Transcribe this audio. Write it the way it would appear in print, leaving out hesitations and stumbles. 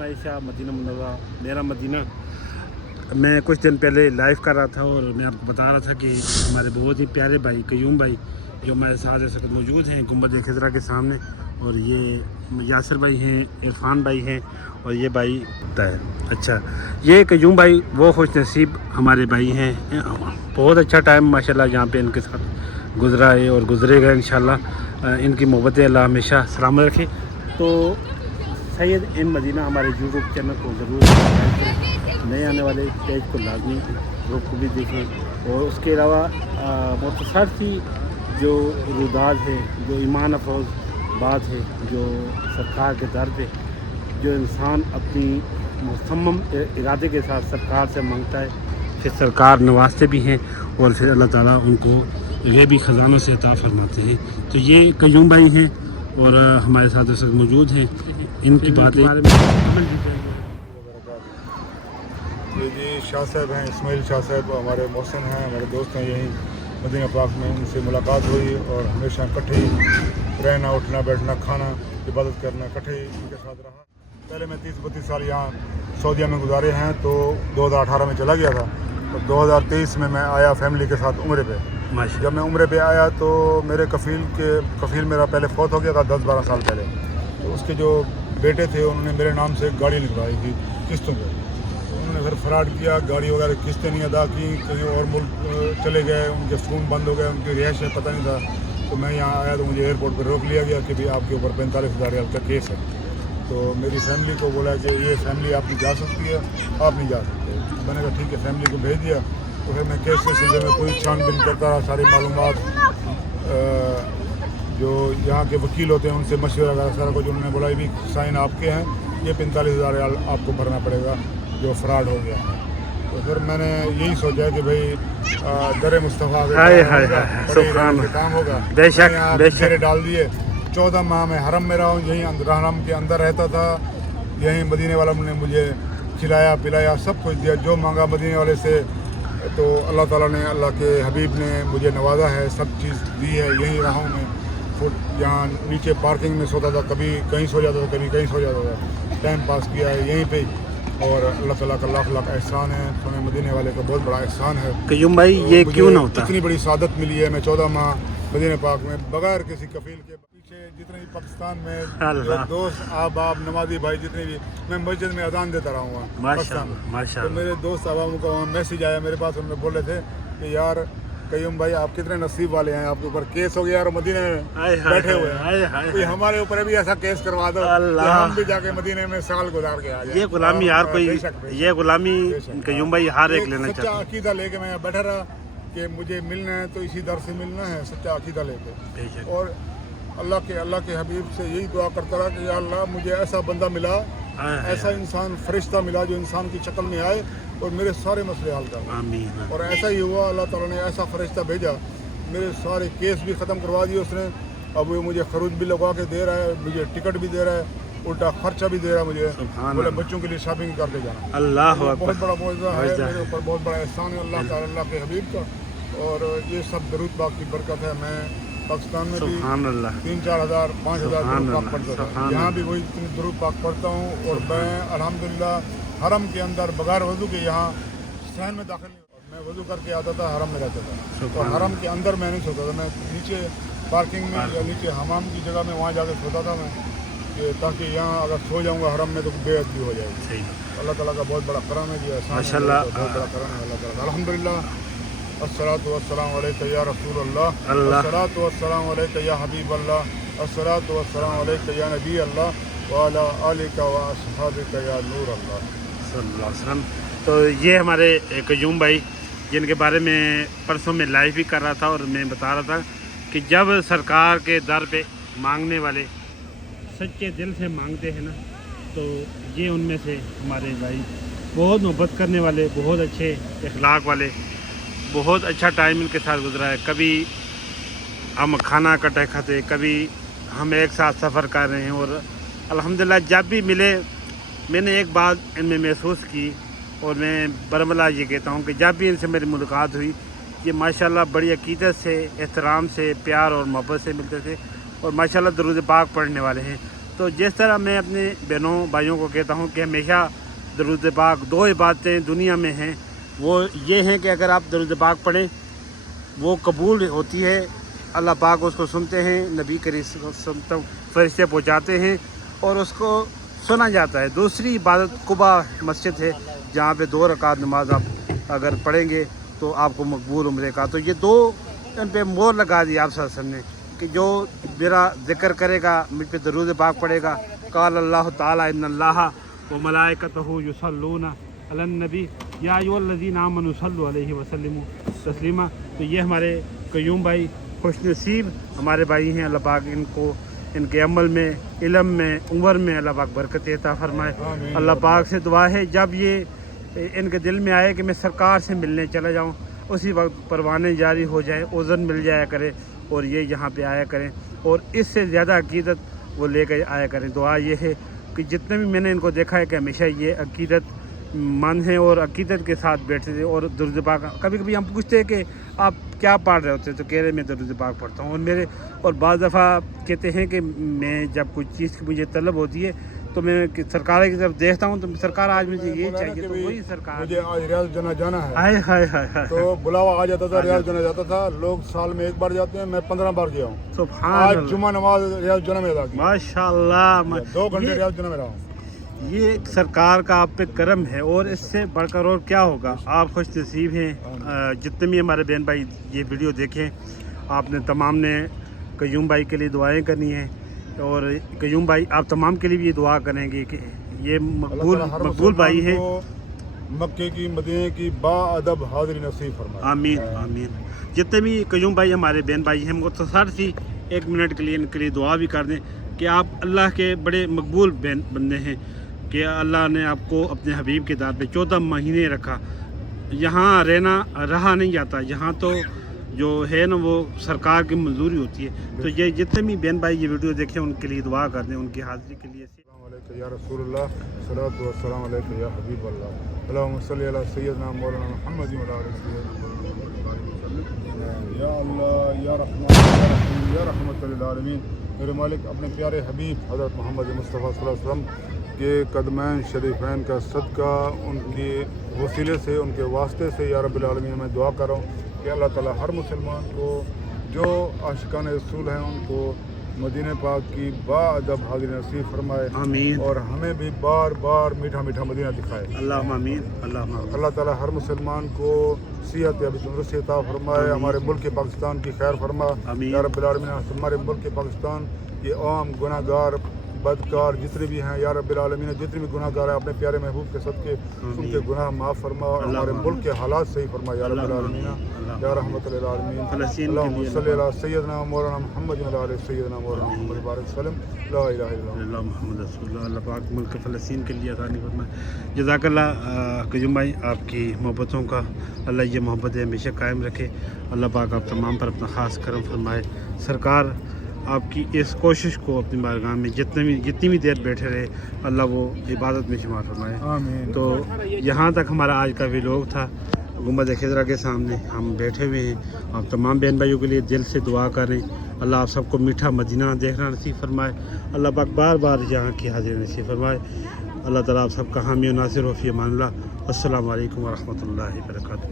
Ismail Shah Medina Munawwara मेरा Medina. मैं कुछ दिन पहले लाइव कर रहा था और मैं आपको बता रहा था कि हमारे बहुत ही प्यारे भाई कयूम भाई जो हमारे साथ इस वक्त मौजूद हैं गुंबद खिज़रा के सामने, और ये यासिर भाई हैं, इरफान भाई हैं और ये भाई होता है। अच्छा, ये कयूम भाई वो खुश नसीब हमारे भाई हैं, बहुत अच्छा टाइम माशाल्लाह यहाँ पे इनके साथ गुजरा है और गुजरेगा इंशाल्लाह। इनकी मोहब्बत अल्लाह हमेशा सलामत रखे। तो सैयद इन मदीना हमारे यूट्यूब चैनल को ज़रूर सब्सक्राइब करें, नए आने वाले पेज को लाजमी ग्रुप को भी देखें, और उसके अलावा मुख्तसर सी जो रुदाद है, जो ईमान अफरोज़ बात है, जो सरकार के दर पे जो इंसान अपनी मुसम्मम इरादे के साथ सरकार से मांगता है, फिर सरकार नवाजते भी हैं और फिर अल्लाह ताला उनको गैबी ख़जानों से अता फरमाते हैं। तो ये कयूम भाई हैं और हमारे साथ इस वक्त मौजूद हैं। इनकी बातें जी शाह साहब हैं, इस्माइल शाह साहब हमारे मोहसिन हैं, हमारे दोस्त हैं, यहीं मदीना पाक में उनसे मुलाकात हुई और हमेशा इकट्ठे ही रहना, उठना, बैठना, खाना, इबादत करना, इकट्ठे ही उनके साथ रहा। पहले मैं 30-32 साल यहाँ सऊदीया में गुजारे हैं, तो 2018 में चला गया था, तो 2023 में मैं आया फैमिली के साथ उम्रे पे। जब मैं उम्रे पे आया तो मेरे कफ़ील मेरा पहले फौत हो गया था 10-12 साल पहले, तो उसके जो बेटे थे उन्होंने मेरे नाम से एक गाड़ी निकलवाई थी किस्तों पर। उन्होंने फिर फ्रॉड किया, गाड़ी वगैरह किस्तें नहीं अदा की, कहीं और मुल्क चले गए, उनके फ़ोन बंद हो गए, उनकी रिहाइश है पता नहीं था। तो मैं यहाँ आया तो मुझे एयरपोर्ट पर रोक लिया गया कि भाई आपके ऊपर 45,000 रियाल का केस है। तो मेरी फैमिली को बोला कि ये फैमिली आपकी जा सकती है, आप नहीं जा सकते। मैंने कहा ठीक है, फैमिली को भेज दिया। तो फिर मैं केस के सिलसिले में पूरी छानबीन करता रहा, सारी मालूमात जो यहाँ के वकील होते हैं उनसे मशवरा वगैरह सारा कुछ। उन्होंने बोला भी साइन आपके हैं, ये 45,000 रियाल आपको भरना पड़ेगा जो फ्रॉड हो गया है। तो फिर मैंने यही सोचा कि भाई दर मुस्तफ़ा काम होगा, बेशक डाल दिए। 14 माह में हरम में रहा हूँ, यहीं हरम के अंदर रहता था, यहीं मदीने वाला ने मुझे खिलाया पिलाया, सब कुछ दिया जो मांगा मदीने वाले से। तो अल्लाह ताला ने, अल्लाह के हबीब ने मुझे नवाजा है, सब चीज़ दी है। यहीं रहा हूँ मैं, यहाँ नीचे पार्किंग में सोता था, कभी कहीं सो जाता था, कभी कहीं सो जाता था, टाइम पास किया है यहीं पे। और अल्लाह ताला का लाख लाख एहसान है, हमें मदीने वाले का बहुत बड़ा एहसान है। कयूम भाई ये तो क्यों ना होता, इतनी बड़ी सादत मिली है। मैं 14 माह मदीने पाक में बगैर किसी कफील के, पीछे जितने भी पाकिस्तान में जो दोस्त ahbab नमाजी भाई जितने भी, मैं मस्जिद में अजान देता रहा हूँ पाकिस्तान। तो मेरे दोस्त ahbab का वहाँ मैसेज आया मेरे पास, उन्होंने बोल रहे थे कि यार कयूम भाई आप कितने नसीब वाले हैं, आपके ऊपर केस हो गया और मदीने में बैठे हुए हैं, तो हमारे ऊपर भी ऐसा केस करवा दो कि हम भी जाके मदीने में साल गुजार के आ जाए। ये गुलामी यार कोई, ये गुलामी कयूम भाई हर एक लेना चाहता है। सच्चा अकीदा लेके मैं बैठा रहा कि मुझे मिलना है तो इसी दर से मिलना है, सच्चा अकीदा लेके। और अल्लाह के हबीब से यही दुआ करता रहा कि या अल्लाह मुझे ऐसा बंदा मिला, ऐसा इंसान फरिश्ता मिला जो इंसान की शक्ल में आए और मेरे सारे मसले हल कर। और ऐसा ही हुआ, अल्लाह ताला ने ऐसा फरिश्ता भेजा, मेरे सारे केस भी ख़त्म करवा दिए उसने। अब वो मुझे खरूज भी लगवा के दे रहा है, मुझे टिकट भी दे रहा है, उल्टा खर्चा भी दे रहा है मुझे, बोले बच्चों के लिए शॉपिंग करके जाना। अल्लाह बहुत बड़ा मौजूदा है मेरे ऊपर, बहुत बड़ा एहसान है अल्लाह के हबीब का। और ये सब दरूद पाक की बरकत है। मैं पाकिस्तान में भी 3-4 हज़ार 5,000 दरूद पाक पढ़ता था, यहाँ भी वही दरूद पाक पढ़ता हूँ। और मैं अल्हम्दुलिल्लाह हरम के अंदर बगैर वज़ू के यहाँ सहन में दाखिल नहीं होता। मैं वज़ू करके आता था, हरम में रहता था, तो हरम के अंदर मैं नहीं सोता था, मैं नीचे पार्किंग में या नीचे हमाम की जगह में वहाँ जाकर सोता था मैं, कि ताकि यहाँ अगर सो जाऊँगा हरम में तो बेअदबी हो जाएगी। अल्लाह ताला का बहुत बड़ा करम है जी, माशाअल्लाह बहुत बड़ा करम है अल्लाह ताला। अल्हम्दुलिल्लाह, अस्सलातु वस्सलामु अलैका या रसूल अल्लाह, अस्सलातु वस्सलामु अलैका या हबीब अल्लाह, अस्सलातु वस्सलामु अलैका या नबी अल्लाह व अला आलिका व अस्हाबिका या नूर अल्लाह सल्लल्लाहु अलैहि वसल्लम। तो ये हमारे कयूम भाई जिनके बारे में परसों में लाइव भी कर रहा था और मैं बता रहा था कि जब सरकार के दर पे मांगने वाले सच्चे दिल से मांगते हैं ना, तो ये उनमें से हमारे भाई बहुत मोहब्बत करने वाले, बहुत अच्छे इखलाक वाले, बहुत अच्छा टाइम इनके साथ गुजरा है। कभी हम खाना इकट्ठे खाते, कभी हम एक साथ सफ़र कर रहे हैं। और अल्हम्दुलिल्लाह जब भी मिले मैंने एक बात इनमें महसूस की, और मैं बरमला ये कहता हूँ कि जब भी इनसे मेरी मुलाकात हुई, ये माशाल्लाह बड़ी अकीदत से, एहतराम से, प्यार और मोहब्बत से मिलते थे, और माशाल्लाह दरूद पाक पढ़ने वाले हैं। تو جس طرح میں اپنے بہنوں بھائیوں کو کہتا ہوں کہ ہمیشہ درود پاک 2 عبادتیں دنیا میں ہیں، وہ یہ ہیں کہ اگر آپ درود پاک پڑھیں وہ قبول ہوتی ہے، اللہ پاک اس کو سنتے ہیں، نبی کریم صلی اللہ علیہ وسلم فرشتے پہنچاتے ہیں اور اس کو سنا جاتا ہے۔ دوسری عبادت قبا مسجد ہے جہاں پہ 2 رکعت نماز آپ اگر پڑھیں گے تو آپ کو مقبول عمرے کا، تو یہ 2 ان پہ مور لگا دی آپ صلی اللہ علیہ وسلم نے کہ جو میرا ذکر کرے گا، مجھ پہ درود پاک پڑھے گا، قال اللہ تعالیٰ ان اللہ وملائکتہ یصلون علی النبی یا ایھا الذین آمنوا صلوا علیہ وسلم تسلیما۔ تو یہ ہمارے قیوم بھائی خوش نصیب ہمارے بھائی ہیں، اللہ پاک ان کو ان کے عمل میں، علم میں، عمر میں اللہ پاک برکت عطا فرمائے۔ اللہ پاک سے دعا ہے جب یہ ان کے دل میں آئے کہ میں سرکار سے ملنے چلا جاؤں، اسی وقت پروانے جاری ہو جائے، اذن مل جایا کرے اور یہ یہاں پہ آیا کریں اور اس سے زیادہ عقیدت وہ لے کے آیا کریں۔ دعا یہ ہے کہ جتنے بھی میں نے ان کو دیکھا ہے کہ ہمیشہ یہ عقیدت مند ہیں اور عقیدت کے ساتھ بیٹھتے تھے اور درود پاک، کبھی کبھی ہم پوچھتے ہیں کہ آپ کیا پڑھ رہے ہوتے ہیں تو کہہ رہے میں درود پاک پڑھتا ہوں، اور بعض دفعہ کہتے ہیں کہ میں جب کوئی چیز کی مجھے طلب ہوتی ہے تو میں سرکار کی طرف دیکھتا ہوں تو سرکار آج مجھے یہ چاہیے، تو وہی سرکار مجھے آج ریاض جنہ جانا ہے، ہائے ہائے ہائے ہائے، تو بلاوا آ جاتا تھا، ریاض جنہ جاتا تھا، لوگ سال میں 1 بار جاتے ہیں، میں 15 بار گیا ہوں۔ سبحان آج اللہ، جمعہ نماز ریاض جنہ میں ادا کی، ماشاء اللہ، 2 گھنٹے ریاض جنہ میں رہا ہوں۔ یہ سرکار کا آپ پہ کرم ہے اور اس سے بڑھ کر اور کیا ہوگا۔ آپ خوش نصیب ہیں، جتنے بھی ہمارے بہن بھائی یہ ویڈیو دیکھیں، آپ نے تمام نے قیوم بھائی کے لیے دعائیں کرنی ہیں اور قیوم بھائی آپ تمام کے لیے بھی یہ دعا کریں گے کہ یہ مقبول بھائی ہیں۔ مکے کی مدینے کی با ادب حاضری نصیب فرمائے، آمین آمین۔ جتنے بھی قیوم بھائی ہمارے بہن بھائی ہیں، مختصر سی 1 منٹ کے لیے ان کے لیے دعا بھی کر دیں کہ آپ اللہ کے بڑے مقبول بندے ہیں کہ اللہ نے آپ کو اپنے حبیب کے دار پہ 14 مہینے رکھا، یہاں رہا نہیں جاتا، یہاں تو جو ہے نا وہ سرکار کی منظوری ہوتی ہے۔ تو یہ جتنے بھی بہن بھائی یہ ویڈیو دیکھیں ان کے لیے دعا کر دیں، ان کی حاضری کے لیے۔ السلام علیکم یا رسول اللہ، صلوات و سلام علیکم یا حبیب اللہ، اللہم صلی علی سیدنا مولانا محمد و علی سیدنا یا اللہ یا رحمان یا رحیم یا رحمت للعالمین۔ میرے مالک اپنے پیارے حبیب حضرت محمد مصطفیٰ صلی اللہ علیہ وسلم کے قدمین شریفین کا صدقہ، ان کے وسیلے سے، ان کے واسطے سے یا رب العالمین میں دعا کر رہا ہوں کہ اللہ تعالیٰ ہر مسلمان کو جو عاشقان رسول ہیں ان کو مدینہ پاک کی با ادب حاضری نصیب فرمائے، آمین، اور ہمیں بھی بار بار میٹھا میٹھا مدینہ دکھائے۔ اللہم آمین، اللہم آمین۔ اللہ تعالیٰ ہر مسلمان کو صحت یا تندرستی عطا فرمائے، ہمارے ملک پاکستان کی خیر فرما آمین۔ یا رب العالمین۔ ہمارے ملک پاکستان یہ عام گناہ گار بدکار جتنے بھی ہیں یا رب العالمین، جتنے بھی گناہ گار ہیں اپنے پیارے محبوب کے صدقے ان کے گناہ معاف فرما اور ہمارے ملک کے حالات صحیح فرما یا رب العالمین یا رحمت للعالمین۔ فلسطین اللہم صلی علی سیدنا مولانا محمد و علی سیدنا مولانا محمد بارک وسلم، لا الہ الا اللہ۔ اللہ محمد رسول اللہ۔ اللہ پاک ملک فلسطین کے لیے آسانی فرمائے۔ جزاک اللہ قیوم بھائی، آپ کی محبتوں کا اللہ یہ محبتیں ہمیشہ قائم رکھے۔ اللہ پاک آپ تمام پر اپنا خاص کرم فرمائے۔ سرکار آپ کی اس کوشش کو اپنی بارگاہ میں جتنی بھی دیر بیٹھے رہے اللہ وہ عبادت میں شمار فرمائے۔ آمین۔ تو یہاں تک ہمارا آج کا ویلوگ تھا، گنبد خضرا کے سامنے ہم بیٹھے ہوئے ہیں۔ آپ تمام بہن بھائیوں کے لیے دل سے دعا کریں، اللہ آپ سب کو میٹھا مدینہ دیکھنا نصیب فرمائے، اللہ پاک بار بار یہاں کی حاضری نصیب فرمائے۔ اللہ تعالیٰ آپ سب کا حامی و ناصر ہو فی امان اللہ۔ السلام علیکم ورحمۃ اللہ وبرکاتہ۔